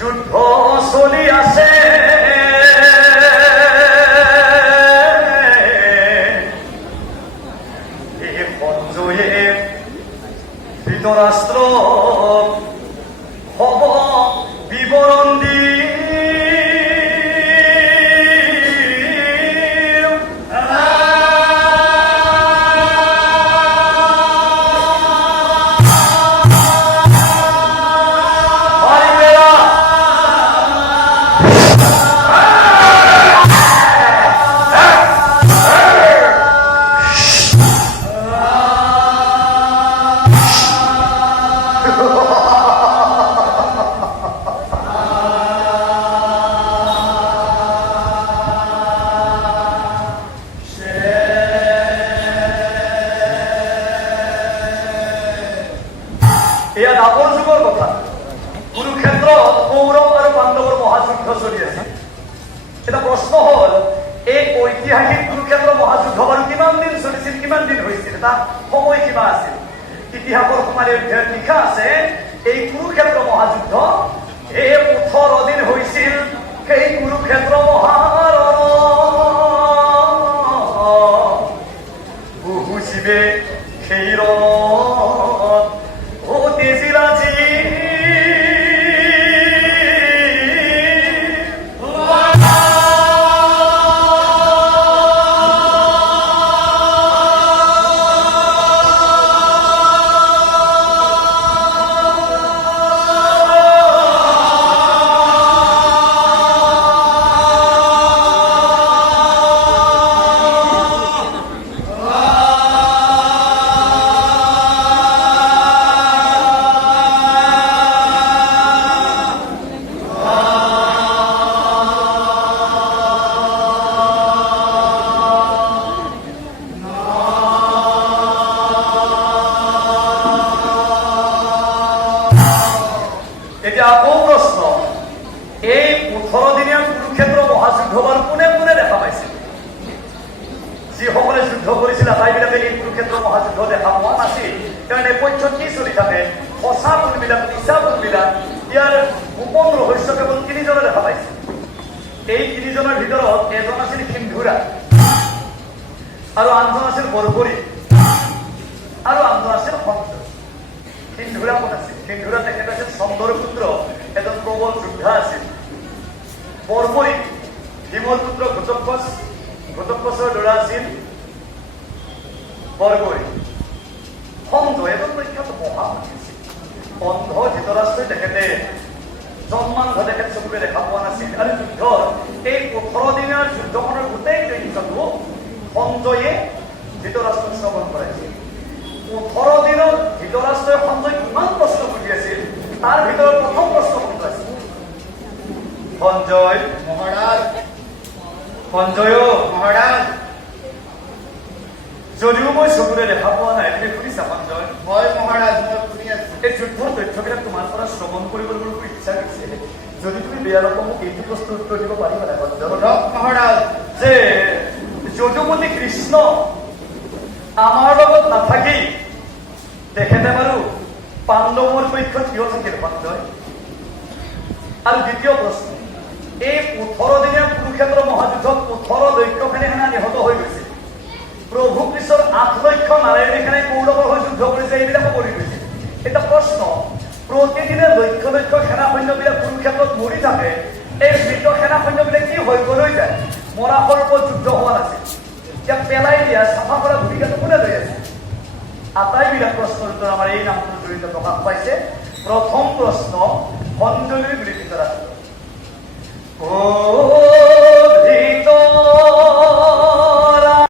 যুদ্ধ চলি আছে এই সঞ্জয়ে ধৃতৰাষ্ট্ৰ হব বিবৰণ দি এয়া দাপৰ যুগৰ কথা। কুৰুক্ষেত্ৰত কৌৰৱ আৰু পাণ্ডৱৰ মহাযুদ্ধ চলি আছে। এটা প্ৰশ্ন হল, এই ঐতিহাসিক কুৰুক্ষেত্ৰ মহাযুদ্ধ বাৰু কিমান দিন চলিছিল, কিমান দিন হৈছিল, এটা সময় কিমান আছিল? ইতিহাসৰ সমানে অধ্যয়ন লিখা আছে এই কুৰুক্ষেত্ৰ মহাযুদ্ধ এই 18 দিন হৈছিল। সেই কুৰুক্ষেত্ৰ মহাৰণ বহু শিৱে সেই আকৌ প্ৰশ্ন, এই 18 দিনীয়া কুৰুক্ষেত্ৰ মহাযুদ্ধ বাৰু কোনে কোনে দেখা পাইছিল? যিসকলে যুদ্ধ কৰিছিল আটাইবিলাকে এই কুৰুক্ষেত্ৰ মহাযুদ্ধ দেখা পোৱা নাছিল। কাৰণ নেপথ্যত কি চলি থাকে, সঁচা কোনবিলাক, মিছা কোনবিলাক, ইয়াৰ গোপন ৰহস্য কেৱল 3জনে দেখা পাইছিল। এই 3জনৰ ভিতৰত এজন আছিল সিন্ধুৰা, আৰু আনজন আছিল বৰবৰী, আৰু আনজন আছিল সঞ্জয়। সিন্ধুৰা কোন আছিল? সিন্ধুৰা তেখেত আছিল চন্দৰ পুত্ৰ, এজন প্ৰবল যোদ্ধা আছিল। বৰবৰী ভীমৰ পুত্ৰ ঘটোৎকচৰ ল'ৰা আছিল বৰবৰী। সঞ্জয় এজন প্ৰখ্যাত মহামতি আছিল। অন্ধ ধৃতৰাষ্ট্ৰই তেখেতে জন্মান্ধ, তেখেত চকুৰে দেখা পোৱা নাছিল। আৰু যুদ্ধৰ এই 18 দিনীয়া যুদ্ধখনৰ গোটেই দৃশ্যটো সঞ্জয়ে ধৃতৰাষ্ট্ৰক শ্ৰৱণ কৰাইছিল। 18 দিনত ধৃতৰাষ্ট্ৰই সঞ্জয় কিমান প্ৰশ্ন সুধি আছিল, তাৰ ভিতৰত প্ৰথম প্ৰশ্ন কোনটো আছিল? সঞ্জয় মহাৰাজ, সঞ্জয় মহাৰাজ, যদিও মই চকুৰে দেখা পোৱা নাই, তুমি শুনিছা সঞ্জয়? হয় মহাৰাজ, মই শুনি আছো। এই যুদ্ধৰ তথ্যবিলাক তোমাৰ পৰা শ্ৰৱণ কৰিবলৈ মোৰ ইচ্ছা গৈছে। যদি তুমি বেয়া নাপাওঁ মোক এইটো প্ৰশ্নৰ উত্তৰ দিব পাৰিবা নাই সঞ্জয়? মহাৰাজ, যে যদুমতী কৃষ্ণ আমাৰ লগত নাথাকি তেখেতে বাৰু পাণ্ডৱৰ পক্ষত কিয় থাকিল সঞ্জয়? আৰু দ্বিতীয় প্ৰশ্ন, এই 18 দিনীয়া কুৰুক্ষেত্ৰ মহাযুদ্ধত 18 লক্ষ সেনা নিহত হৈ গৈছিল। প্ৰভু কৃষ্ণৰ 8 লক্ষ নাৰায়ণী সেনাই কৌৰৱৰ হৈ যুদ্ধ কৰিছে, এইবিলাকো মৰি গৈছিল। এটা প্ৰশ্ন, প্ৰতিদিনে লক্ষ লক্ষ সেনা সৈন্যবিলাক কুৰুক্ষেত্ৰত মৰি থাকে, এই মৃত সেনা সৈন্যবিলাক কি হৈ গৈ যায়? মৰাশৰ ওপৰত যুদ্ধ হোৱা নাছিল, এতিয়া পেলাই দিয়া চাফা কৰা ভূমিকাটো কোনে লৈ আছে? আটাইবিলাক প্ৰশ্নৰ উত্তৰ আমাৰ এই নামটোৰ জৰিয়তে প্ৰকাশ পাইছে। প্ৰথম প্ৰশ্ন, সঞ্জয়ৰ বুলি ধৃতৰাষ্ট্ৰ